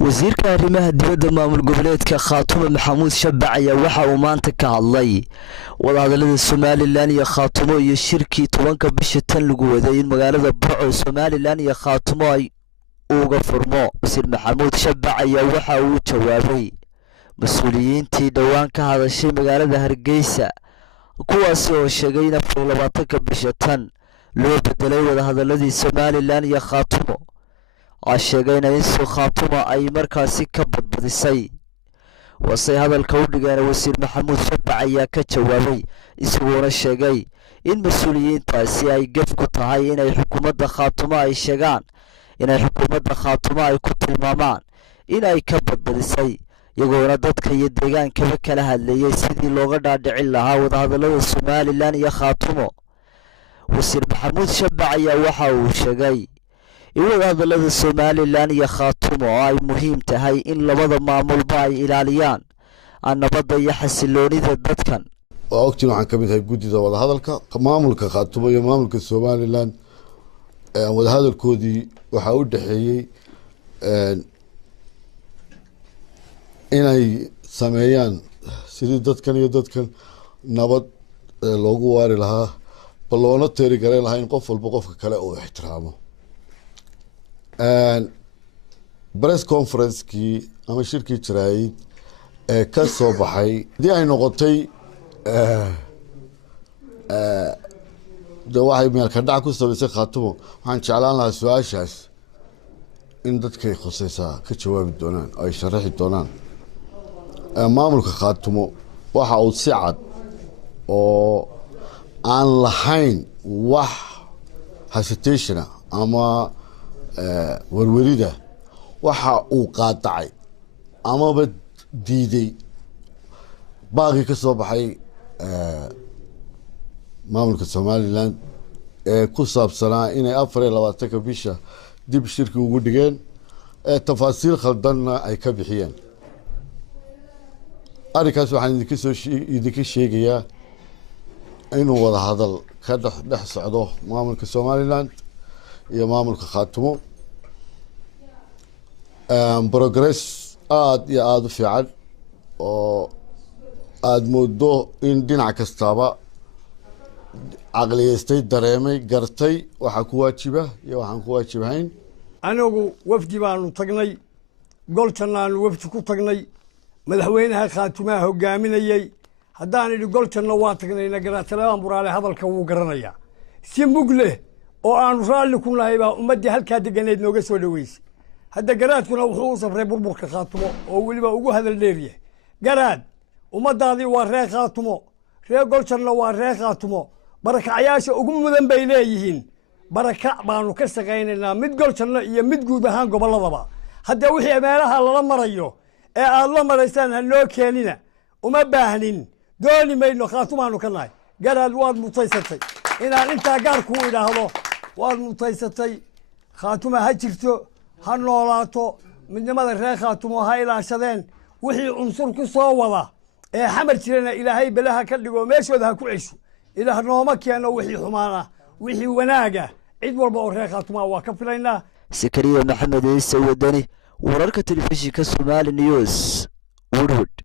wasiirka arrimaha dibadda maamul goboleedka Khaatumo Maxamuud Shabac ayaa waxa uu maanta ka hadlay wadahadalada Somaliland iyo Khaatumo iyo shirkii 10 bisha tan lagu waday in magaalada Burco Somaliland iyo Khaatumo ay uga furmo. Wasiir Maxamuud Shabac ayaa waxa uu jawaabay mas'uuliyiintii dhawaan ka hadashay magaalada Hargeysa kuwaas oo sheegay in 24 bisha tan loo bedelay wadahadaladii Somaliland iyo Khaatumo sheegayna in Khaatumo ay markaasi ka badbadisay. wasay hadalka u dhigeen wasiir Maxamuud Shabac ayaa ka jawaabay isagoo sheegay in mas'uuliyiintaasi ay gaf ku tahay in ay xukuumadda Khaatumo ay sheegaan in ay xukuumadda Khaatumo ay ku tilmaamaan in ay ka badbadisay iyagoona dadka iyo deegaanka kala hadlayay sidii looga dhaadhicin lahaa wadahadalada Somaliland iyo Khaatumo. wasiir Maxamuud Shabac ayaa waxa uu sheegay in wadahadalada Somaliland iyo Khaatumo ay muhiim tahay in labada maamulba ay ilaaliyaan nabadda iyo xasiloonida dadkan. waqti waxaan ka mid ahay guddida wadahadalka maamulka Khaatumo iyo maamulka Somaliland wadahadalkoodii waxa u dhaxeeyay inay sameeyaan sidii dadkan iyo dadkan nabad loogu waari lahaa baloona teeri gareyn lahaa in qof walba qofka kale uu ixtiraamo. press conference-kii ama shirkii jaraa'id ee ka soo baxay hadii ay noqotay waxay meel ka dhac ku samaysay Khaatumo waxaan jeclaan lahaa su-aashaas in dadkay khusaysaa ka jawaabi doonaan ay sharaxi doonaan. maamulka Khaatumo waxa uu si cad oo aan lahayn wax hesitation ama warwarida waxa uu qaadacay amaba diiday baaqi ka soo baxay maamulka Somaliland ee ku saabsanaa inay 24 bisha dib shirki ugu dhigeen tafaasiil khaldanna ay ka bixiyeen. arikaas waxaan idinka sheegayaa inuu wada hadal ka dhex socdo maamulka Somaliland iyo maamulka Khaatumo progress aad iyo aad u fiican oo aad moodo in dhinac kastaba aqliyeystay dareemay gartay waxa ku waajiba iyo waxaan ku waajibayn. anagu wafdi baanu tagnay goljanaan wafdi ku tagnay madaxweynaha Khaatumo hogaaminayay haddaan idhi goljanna waa tagnayna garaadsalaan buraale hadalka wuu garanaya si mug leh oo aan raalli ku nahay baa ummadii halka deganeed nooga soo dhaweysay. hadda garaadkuna wuxuu u safray burburka Khaatumo oo waliba ugu hadal dheeriye garaad ummadaadii waa reer Khaatumo reer goljanna waa reer Khaatumo barakacayaasha ugu mudan bay leeyihiin baraka baanu ka shaqaynaynaa mid goljanna iyo mid guud ahaan goboladaba. hadda wixii meelaha lala marayo ee aad la maraysaan hanoo keenina uma baahnin dooni mayno Khaatumaanu ka nahay. garaad waad mutaysatay inaan intaa gaar ku idhaahdo waad mutaysatay. Khaatumo ha jirto ha noolaato midnimada reer Khaatumo ha ilaashadeen wixii unsur ku soo wada ee xamar jirana ilaahay balaha ka dhigo meeshooda ha ku cesho ilaah nooma keeno wixii xumaana wixii wanaaga cid walba oo reer Khaatumo waa ka filaynaa. Sakariya Maxamed Ciise Wadani wararka telefishinka Somali News Woodwood.